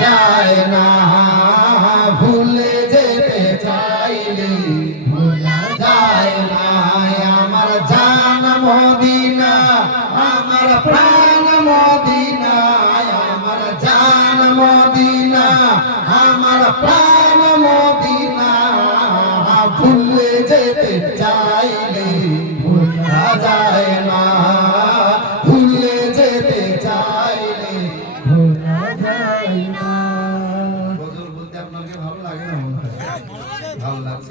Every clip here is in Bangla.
যায় না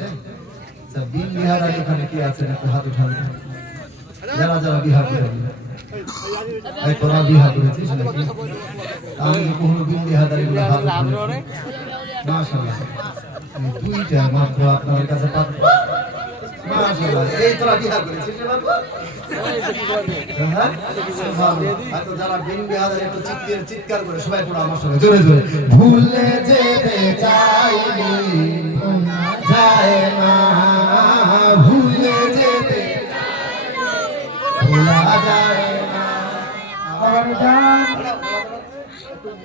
ভালো লাগছে আচ্ছা বিন বিহার কি বিহার বিহার আমি বিন বিহাদারি গুলো হাত মাশাআল্লাহ। আপনার কাছে এই তোরা বিহার করেছিস হ্যাঁ? চিৎকার করে সবাই পড়ো আমার সঙ্গে ভুলে যেতে চাইনি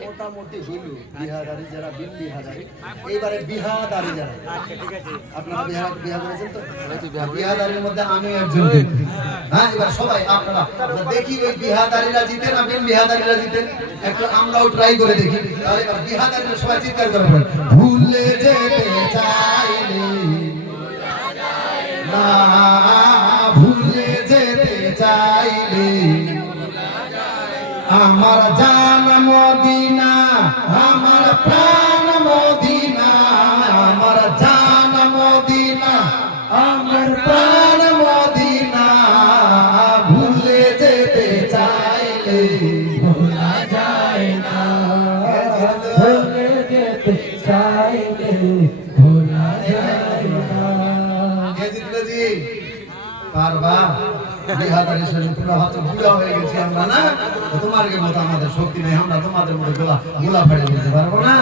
মোটামুটি হইল বিহাদারি যারা বিন বিহাদারি এইবারে বিহাদারি যারা। আপনারা বিহা বিহা করেছেন তো? বিহাদারির মধ্যে আমি একজন হ্যাঁ এবার সবাই আপনারা। দেখি ওই বিহাদারিরা জিতে না বিন বিহাদারিরা জিতে একটু আমরাও ট্রাই করে দেখি। তাহলে এবার বিহাদারিরা সবাই চিৎকার করে ভুলে যেতে চাইনি। না ভুলে যেতে চাইলে আমার জান ভুলে যেতে চাইলে ভোলা আমরা না তোমার মতো আমাদের শক্তি নেই, আমরা তোমাদের মতো গোলা গোলা ফাড়ে দিতে পারব না।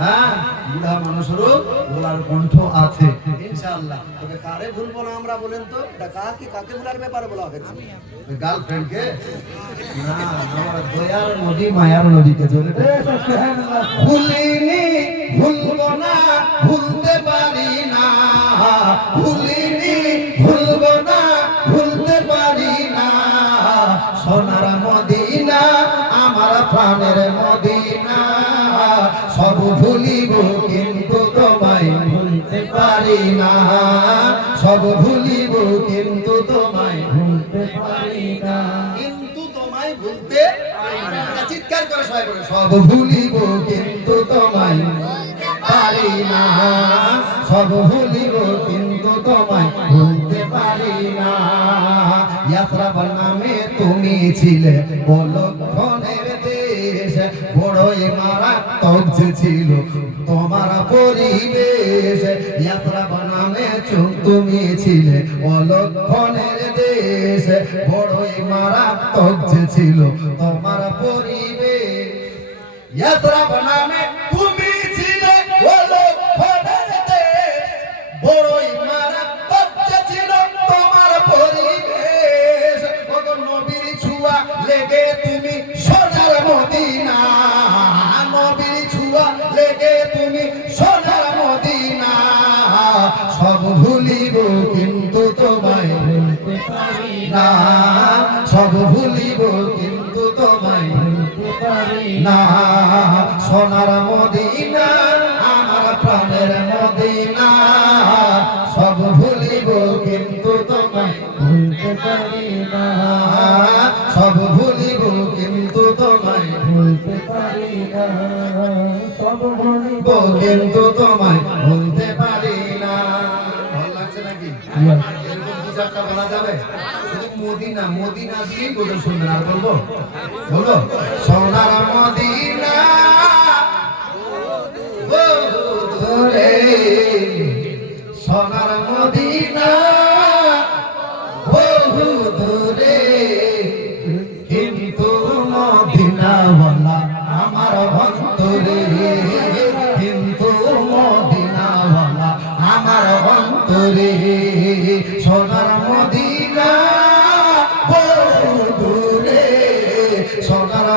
হ্যাঁ বুড়া মানুষেরও গোলার কণ্ঠ আছে। ইনশাআল্লাহ। তবে কারে ভুলবো না আমরা বলেন তো? এটা কাকে কাকে ভুলার ব্যাপারে বলা হয়েছে গার্লফ্রেন্ড কে না আমার দয়ার নদী মায়ার নদীকে চলে ভুলিনি ভুলবো না ভুলতে কিন্তু তোমায় ভুলতে পারি না। সব ভুলিব কিন্তু তোমায় ভুলতে পারি না। কিন্তু তোমায় ভুলতে চিৎকার করে সবাই বলে সব ভুলিব কিন্তু তোমায় পারি না। সব ভুলিব কিন্তু তোমায় ভুলতে পারি না। ইয়াত্রাব নামে তুমি ছিলে বলক্ষণের দেশ। বড়ই মারাত্মক যে ছিল। তোমার পরিবেশ। যাত্রা নামে চুপ তুমি ছিলে, অলক্ষণের দেশ। বড়ই মারাত্মক ছিল তোমার পরিবেশ। যাত্রা নামে ভুলিব কিন্তু তোমায় ভুলতে পারি না। সোনার মদিনা, আমার প্রাণের মদিনা। সব ভুলিব কিন্তু তোমায় ভুলতে পারি না। সব ভুলিব কিন্তু তোমায় ভুলতে পারি সব ভুলিব কিন্তু তোমায় ভুলতে পারি না। ভালো লাগছে নাকি? চারটা বলা যাবে শুধু মদিনা মদিনা দিয়েই বলে শুনবেন আর বলব বলো সোনার মদিনা সোনার মদিনা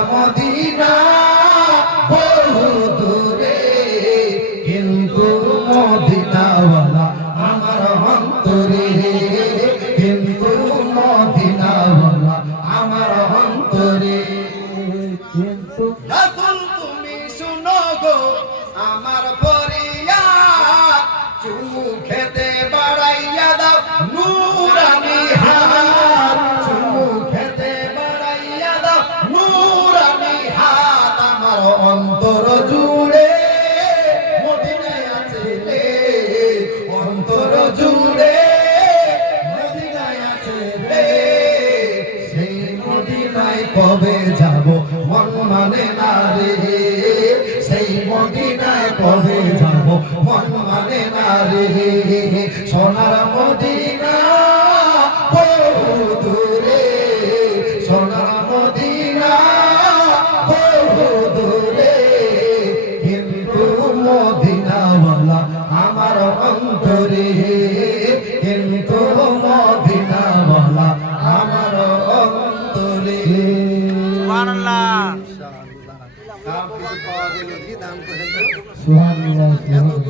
মদিনা মন মানে না রে সেই মদিনায় কবে যাব মন মানে না রে সোনার মদিনা বহু দূরে সোনার মদিনা বহু দূরে কিন্তু মদিনাওয়ালা আমার অন্তরে কিন্তু মদিনাওয়ালা দাম কিছু